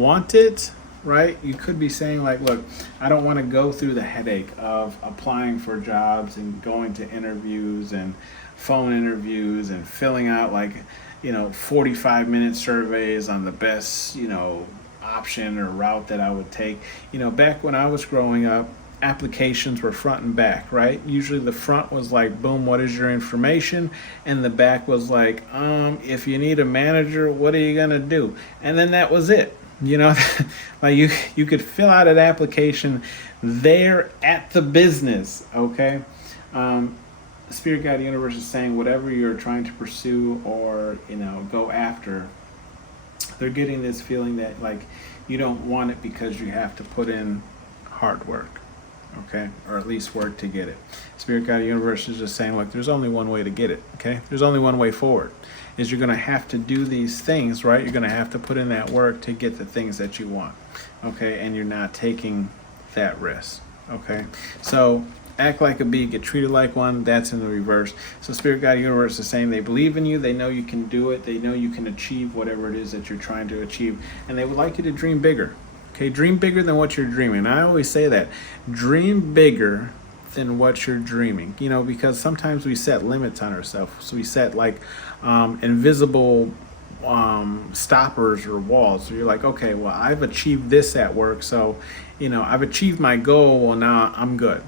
want it, right? You could be saying like, look, I don't want to go through the headache of applying for jobs and going to interviews and phone interviews and filling out 45-minute surveys on the best, option or route that I would take. Back when I was growing up, applications were front and back, right? Usually the front was like, boom, what is your information? And the back was like, if you need a manager, what are you gonna do? And then that was it. Like you could fill out an application there at the business, okay? Spirit, God, Universe is saying whatever you're trying to pursue or, go after, they're getting this feeling that like you don't want it because you have to put in hard work. okay? Or at least work to get it. Spirit Guide Universe is just saying, look, there's only one way to get it, okay? There's only one way forward. Is you're going to have to do these things, right? You're going to have to put in that work to get the things that you want, okay? And you're not taking that risk, okay? So act like a bee, get treated like one. That's in the reverse. So Spirit Guide Universe is saying they believe in you. They know you can do it. They know you can achieve whatever it is that you're trying to achieve. And they would like you to dream bigger. Okay, dream bigger than what you're dreaming. I always say that. Dream bigger than what you're dreaming. You know, because sometimes we set limits on ourselves. So we set like invisible stoppers or walls. So you're like, okay, well, I've achieved this at work. So, you know, I've achieved my goal. Well, now I'm good.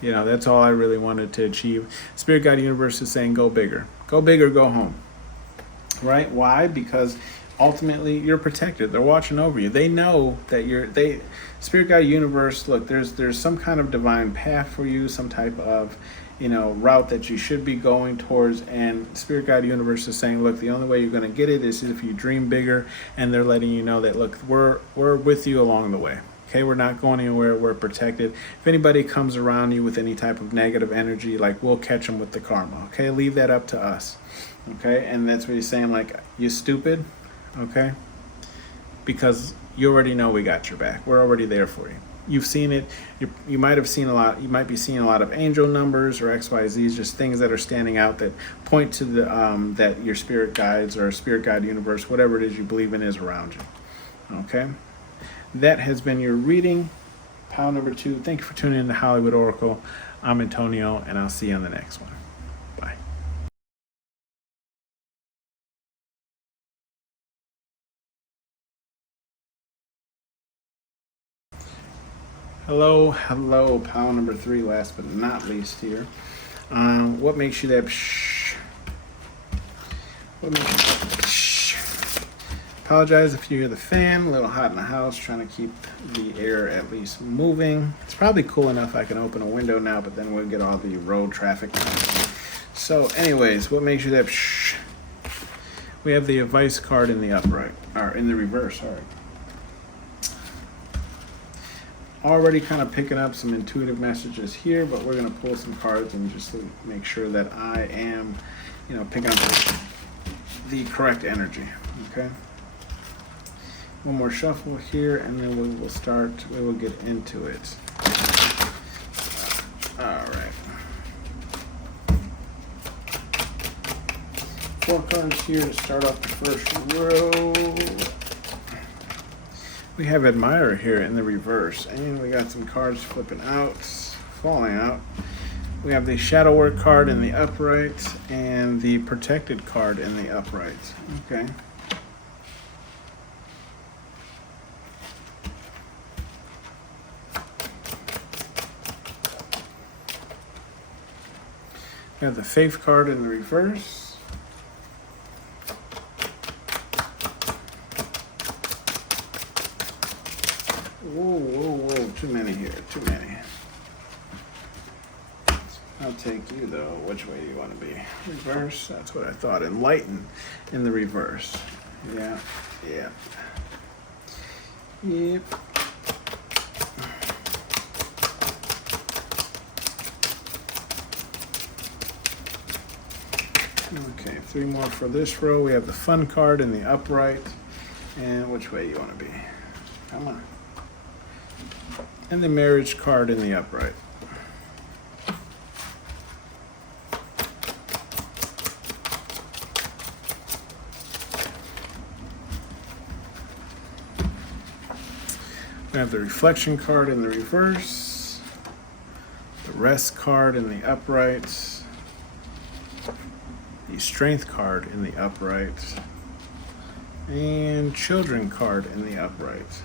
You know, that's all I really wanted to achieve. Spirit Guide Universe is saying go bigger. Go bigger, go home. Right? Why? Because ultimately you're protected. They're watching over you. They know that Spirit Guide Universe, look, there's some kind of divine path for you, some type of, you know, route that you should be going towards, and Spirit Guide Universe is saying, look, the only way you're going to get it is if you dream bigger, and they're letting you know that, look, we're with you along the way. Okay, we're not going anywhere. We're protected. If anybody comes around you with any type of negative energy, like, we'll catch them with the karma. Okay, leave that up to us. Okay, and that's what he's saying, like, you stupid. Okay, because you already know we got your back. We're already there for you. You've seen it. You might have seen a lot. You might be seeing a lot of angel numbers or XYZs, just things that are standing out that point to the that your spirit guides or Spirit Guide Universe, whatever it is you believe in, is around you. Okay. That has been your reading, pile number 2. Thank you for tuning in to Hollywood Oracle. I'm Antonio, and I'll see you on the next one. Bye. Hello, pile number 3, last but not least here. What makes you that psh? What makes you that psh? Apologize if you hear the fan, a little hot in the house, trying to keep the air at least moving. It's probably cool enough I can open a window now, but then we'll get all the road traffic. So anyways, what makes you that psh? We have the advice card in the upright, or in the reverse, sorry. Already kind of picking up some intuitive messages here, but we're going to pull some cards and just make sure that I am, you know, picking up the correct energy, okay? One more shuffle here, and then we will get into it. All right. 4 cards here to start off the first row. We have Admirer here in the reverse, and we got some cards falling out. We have the Shadow Work card in the upright, and the Protected card in the upright. Okay. We have the Faith card in the reverse. Whoa, too many here, too many. I'll take you though. Which way do you want to be? Reverse, that's what I thought. Enlighten in the reverse. Yeah. Yep. Okay, 3 more for this row. We have the Fun card in the upright. And which way you want to be? Come on. And the Marriage card in the upright. We have the Reflection card in the reverse. The Rest card in the upright. The Strength card in the upright, and Children card in the upright.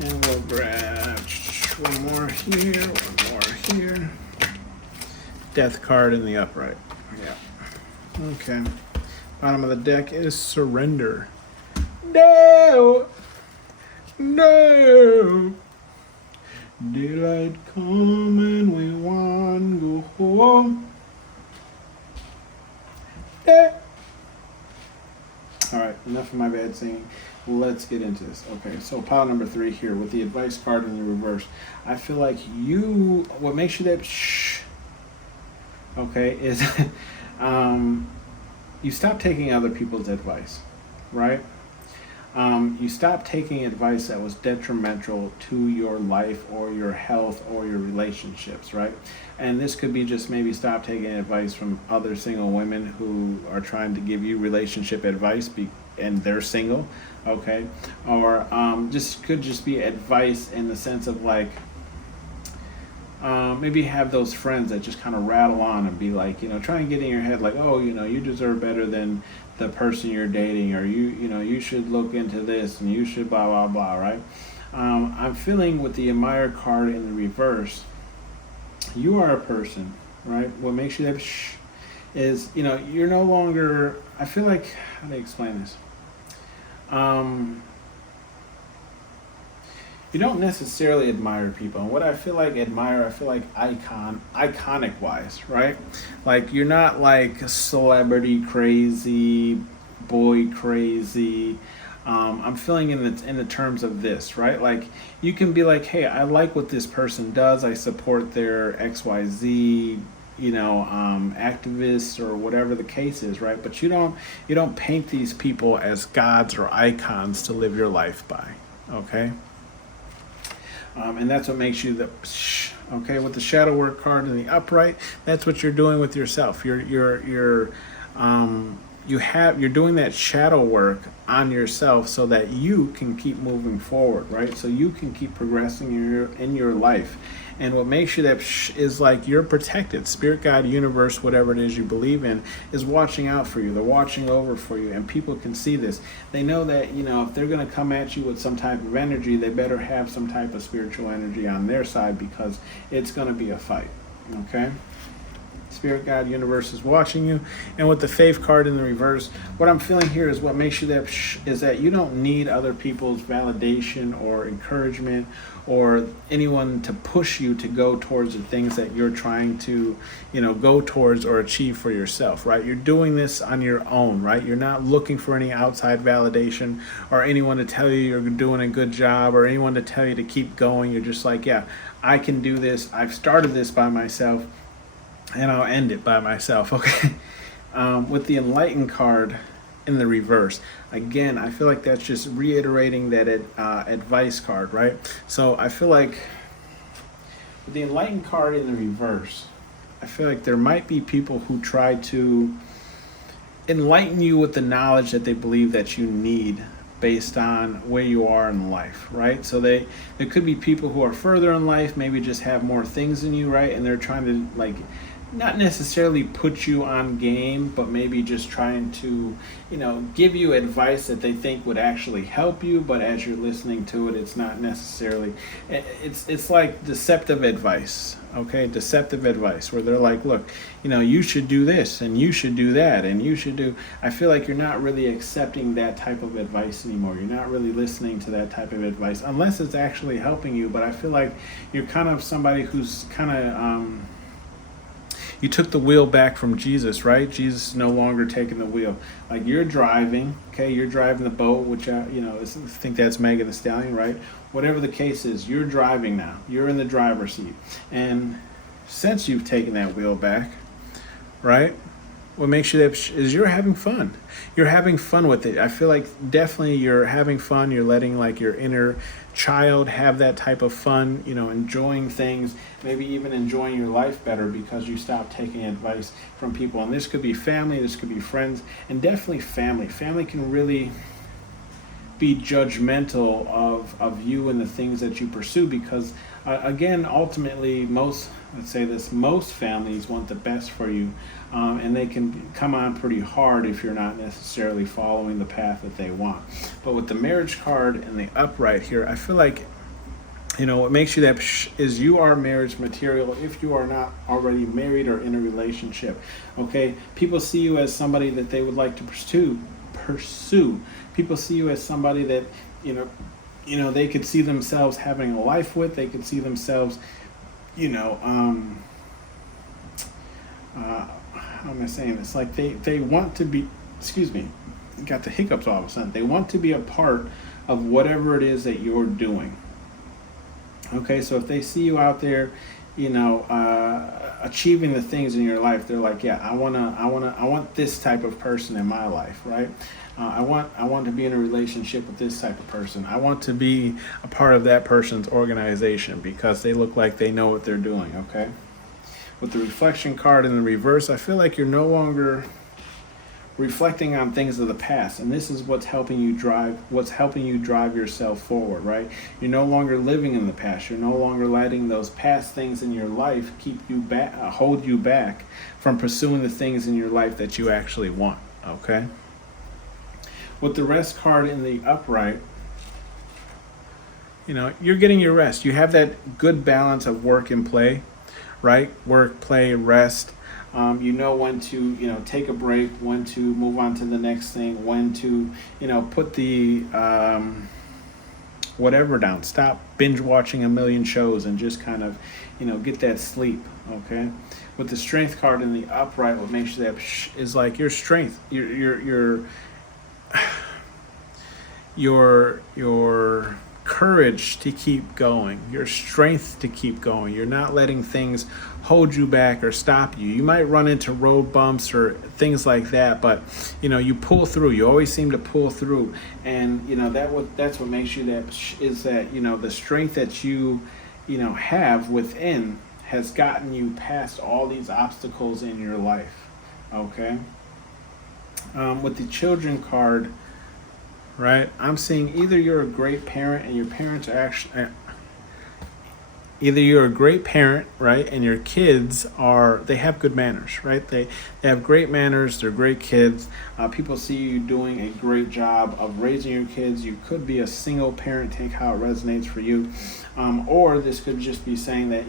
And we'll grab one more here. Death card in the upright. Yeah. Okay. Bottom of the deck is Surrender. No! Daylight come and we want to go home. All right, enough of my bad singing. Let's get into this. Okay, so pile number 3 here with the advice card in the reverse. I feel like what makes you that okay, is you stop taking other people's advice, right? You stop taking advice that was detrimental to your life or your health or your relationships, right? And this could be just maybe stop taking advice from other single women who are trying to give you relationship advice and they're single, okay? Or could just be advice in the sense of like, maybe have those friends that just kind of rattle on and be like, try and get in your head like, oh, you deserve better than the person you're dating, or you should look into this and you should blah blah blah, right? I'm feeling with the admire card in the reverse, you are a person, right? What makes you that is you're no longer. I feel like, how do I explain this? You don't necessarily admire people. And what I feel like I feel like iconic wise, right? Like you're not like celebrity crazy, boy crazy. I'm feeling in the terms of this, right? Like you can be like, hey, I like what this person does. I support their XYZ, activists or whatever the case is, right? But you don't paint these people as gods or icons to live your life by, okay? And that's what makes you okay, with the shadow work card in the upright. That's what you're doing with yourself. You're doing that shadow work on yourself so that you can keep moving forward, right? So you can keep progressing in your life. And what makes you that is like you're protected. Spirit, God, universe, whatever it is you believe in, is watching out for you. They're watching over for you, and people can see this. They know that, if they're going to come at you with some type of energy, they better have some type of spiritual energy on their side, because it's going to be a fight, okay? Spirit, God, universe is watching you. And with the faith card in the reverse, what I'm feeling here is what makes you that is that you don't need other people's validation or encouragement or anyone to push you to go towards the things that you're trying to, go towards or achieve for yourself, right? You're doing this on your own, right? You're not looking for any outside validation or anyone to tell you you're doing a good job or anyone to tell you to keep going. You're just like, yeah, I can do this. I've started this by myself, and I'll end it by myself, okay? With the Enlightened card in the reverse, again, I feel like that's just reiterating that advice card, right? So I feel like with the Enlightened card in the reverse, I feel like there might be people who try to enlighten you with the knowledge that they believe that you need based on where you are in life, right? So there could be people who are further in life, maybe just have more things than you, right? And they're trying to like not necessarily put you on game, but maybe just trying to, give you advice that they think would actually help you, but as you're listening to it, it's not necessarily, it's like deceptive advice, okay? Deceptive advice where they're like, look, you should do this and you should do that and you should do, I feel like you're not really accepting that type of advice anymore. You're not really listening to that type of advice unless it's actually helping you, but I feel like you're kind of somebody who's kind of, you took the wheel back from Jesus, right? Jesus is no longer taking the wheel. Like you're driving, okay? You're driving the boat, which, I think that's Megan Thee Stallion, right? Whatever the case is, you're driving now. You're in the driver's seat. And since you've taken that wheel back, right? What makes you that is you're having fun. You're having fun with it. I feel like definitely you're having fun. You're letting like your inner child have that type of fun, enjoying things, maybe even enjoying your life better because you stopped taking advice from people. And this could be family, this could be friends, and definitely family. Family can really be judgmental of you and the things that you pursue because, again, ultimately, most families want the best for you, and they can come on pretty hard if you're not necessarily following the path that they want. But with the marriage card and the upright here, I feel like, what makes you that is you are marriage material if you are not already married or in a relationship, okay? People see you as somebody that they would like to pursue. People see you as somebody that, they could see themselves having a life with. They could see themselves, how am I saying this? Like they want to be, got the hiccups all of a sudden. They want to be a part of whatever it is that you're doing. Okay, so if they see you out there, achieving the things in your life, they're like, yeah, I want this type of person in my life, right? I want to be in a relationship with this type of person. I want to be a part of that person's organization because they look like they know what they're doing. Okay. With the reflection card in the reverse, I feel like you're no longer reflecting on things of the past, and this is what's helping you drive yourself forward, right? You're no longer living in the past. You're no longer letting those past things in your life keep you back, hold you back from pursuing the things in your life that you actually want. Okay. With the rest card in the upright, you're getting your rest. You have that good balance of work and play, right? Work, play, rest. You know when to, take a break, when to move on to the next thing, when to, put the whatever down. Stop binge watching a million shows and just kind of, get that sleep, okay? With the strength card in the upright, what makes you that is like your strength, your courage to keep going, your strength to keep going. You're not letting things hold you back or stop you. You might run into road bumps or things like that, but you pull through. You always seem to pull through, and that's what makes you that is that the strength that you have within has gotten you past all these obstacles in your life. Okay. With the children card, right, I'm seeing either you're a great parent and your parents are actually, either you're a great parent, right, and your kids they have good manners, right? They have great manners. They're great kids. People see you doing a great job of raising your kids. You could be a single parent, take how it resonates for you. Or this could just be saying that,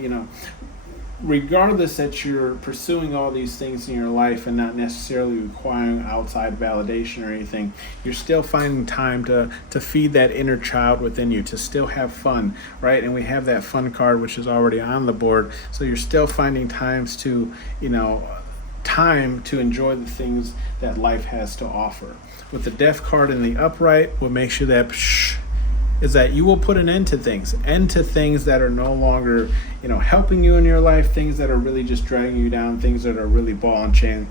regardless that you're pursuing all these things in your life and not necessarily requiring outside validation or anything, you're still finding time to feed that inner child within you, to still have fun, right? And we have that fun card, which is already on the board. So you're still finding time to enjoy the things that life has to offer. With the death card in the upright, what makes you that is that you will put an end to things that are no longer, helping you in your life, things that are really just dragging you down, things that are really ball and chaining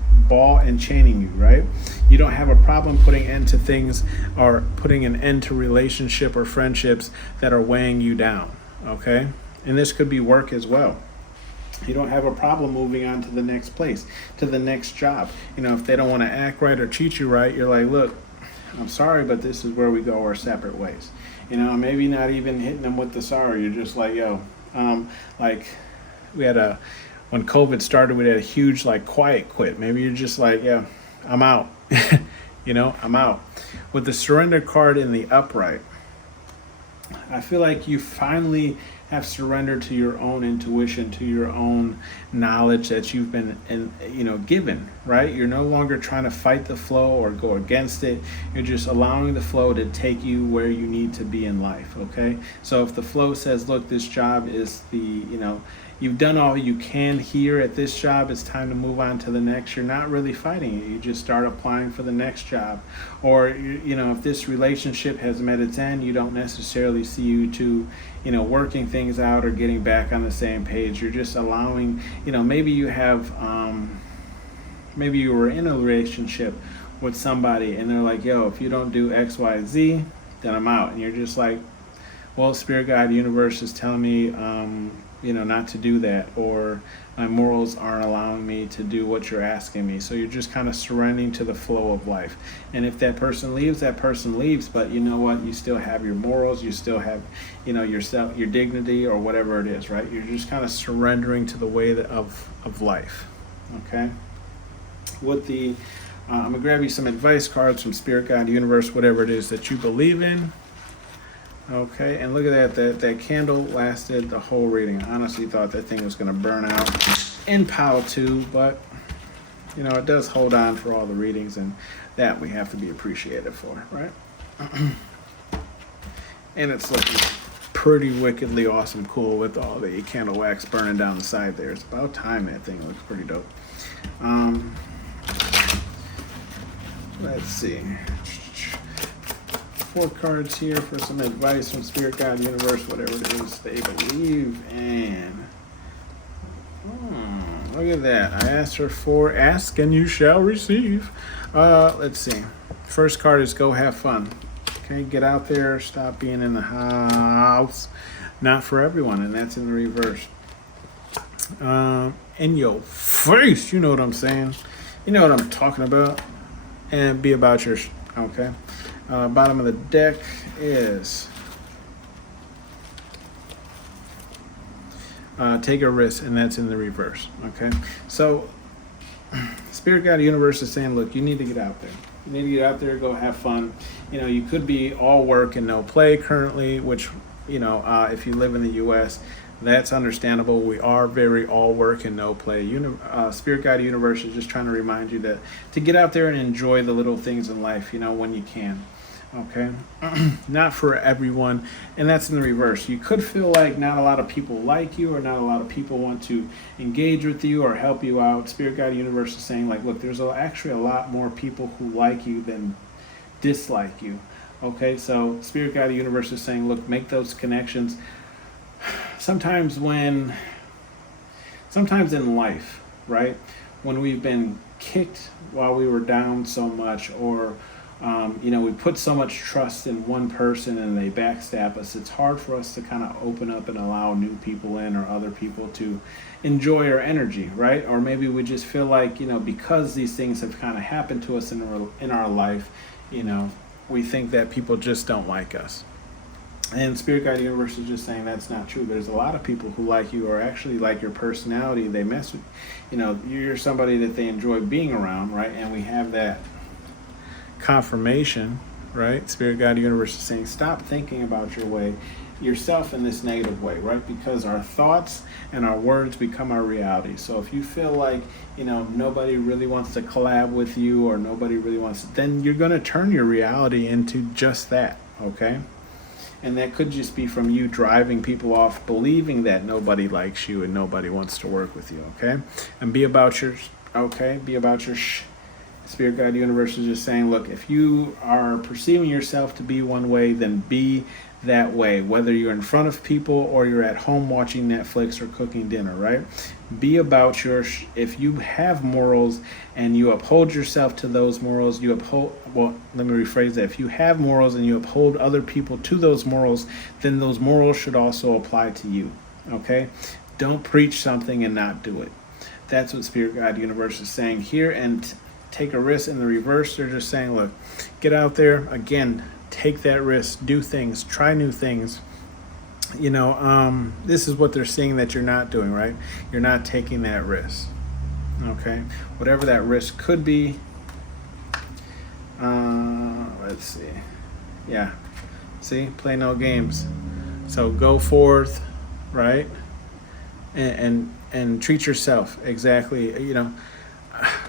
you, right? You don't have a problem putting end to things or putting an end to relationship or friendships that are weighing you down, okay? And this could be work as well. You don't have a problem moving on to the next place, to the next job. If they don't want to act right or treat you right, you're like, look, I'm sorry, but this is where we go our separate ways. Maybe not even hitting them with the sorry. You're just like, yo, like we had when COVID started, we had a huge quiet quit. Maybe you're just like, yeah, I'm out. I'm out. With the surrender card in the upright, I feel like you finally have surrendered to your own intuition, to your own knowledge that you've been given, right? You're no longer trying to fight the flow or go against it. You're just allowing the flow to take you where you need to be in life, okay? So if the flow says, look, this job is you've done all you can here at this job, it's time to move on to the next, you're not really fighting it. You just start applying for the next job. Or, if this relationship has met its end, you don't necessarily see you two, working things out or getting back on the same page. You're just allowing, maybe you have, maybe you were in a relationship with somebody and they're like, yo, if you don't do X, Y, Z, then I'm out. And you're just like, well, Spirit Guide, Universe is telling me, not to do that, or my morals aren't allowing me to do what you're asking me. So you're just kind of surrendering to the flow of life. And if that person leaves, that person leaves, but you know what? You still have your morals, you still have, yourself, your dignity, or whatever it is, right? You're just kind of surrendering to the way of life, okay? With the, I'm going to grab you some advice cards from Spirit Guide, Universe, whatever it is that you believe in. Okay, and look at that candle lasted the whole reading. I honestly thought that thing was going to burn out in pile 2, but it does hold on for all the readings, and that we have to be appreciated for, right? And it's looking pretty wickedly awesome cool with all the candle wax burning down the side there. It's about time that thing looks pretty dope. Let's see. 4 cards here for some advice from Spirit, God, Universe, whatever it is they believe in. Look at that. I asked her for ask and you shall receive. Let's see. First card is go have fun. Okay, get out there. Stop being in the house. Not for everyone, and that's in the reverse. In your face. You know what I'm saying. You know what I'm talking about. And be about your... Okay. Bottom of the deck is take a risk, and that's in the reverse. Okay, so Spirit, God, Universe is saying, look, you need to get out there. You need to get out there, go have fun. You know, you could be all work and no play currently, which, you know, if you live in the U.S., that's understandable. We are very all work and no play. Spirit, God, Universe is just trying to remind you that to get out there and enjoy the little things in life, you know, when you can. Okay, not for everyone, and that's in the reverse. You could feel like not a lot of people like you, or not a lot of people want to engage with you or help you out. Spirit, God, Universe is saying, like, look, there's actually a lot more people who like you than dislike you. Okay, so Spirit, God, Universe is saying, look, make those connections. Sometimes in life, right, when we've been kicked while we were down so much, or you know, we put so much trust in one person and they backstab us, it's hard for us to kind of open up and allow new people in, or other people to enjoy our energy, right? Or maybe we just feel like, you know, because these things have kind of happened to us in our life, you know, we think that people just don't like us. And Spirit, God, Universe is just saying that's not true. There's a lot of people who like you, or actually like your personality. They mess with, you know, you're somebody that they enjoy being around, right? And we have that confirmation, right? Spirit, God, Universe is saying, stop thinking about yourself in this negative way, right? Because our thoughts and our words become our reality. So if you feel like, you know, nobody really wants to collab with you, or nobody really wants to, then you're going to turn your reality into just that, okay? And that could just be from you driving people off, believing that nobody likes you and nobody wants to work with you, okay? And be about your Spirit, God, Universe is just saying, look, if you are perceiving yourself to be one way, then be that way, whether you're in front of people or you're at home watching Netflix or cooking dinner, right? Be about if you have morals and you uphold yourself to those morals, let me rephrase that. If you have morals and you uphold other people to those morals, then those morals should also apply to you, okay? Don't preach something and not do it. That's what Spirit, God, Universe is saying here. And take a risk in the reverse, they're just saying, look, get out there again, take that risk, do things, try new things. You know, this is what they're seeing that you're not doing, right? You're not taking that risk. Okay, whatever that risk could be. Let's see. Yeah, see, play no games. So go forth, right? And treat yourself exactly. You know,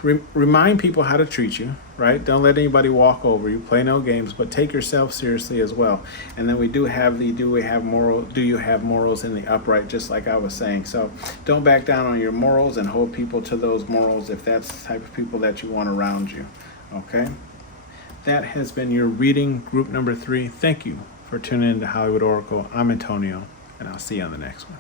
remind people how to treat you, right? Don't let anybody walk over you. Play no games, but take yourself seriously as well. And then do you have morals in the upright, just like I was saying. So don't back down on your morals and hold people to those morals if that's the type of people that you want around you. Okay? That has been your reading, group number 3. Thank you for tuning in to Hollywood Oracle. I'm Antonio, and I'll see you on the next one.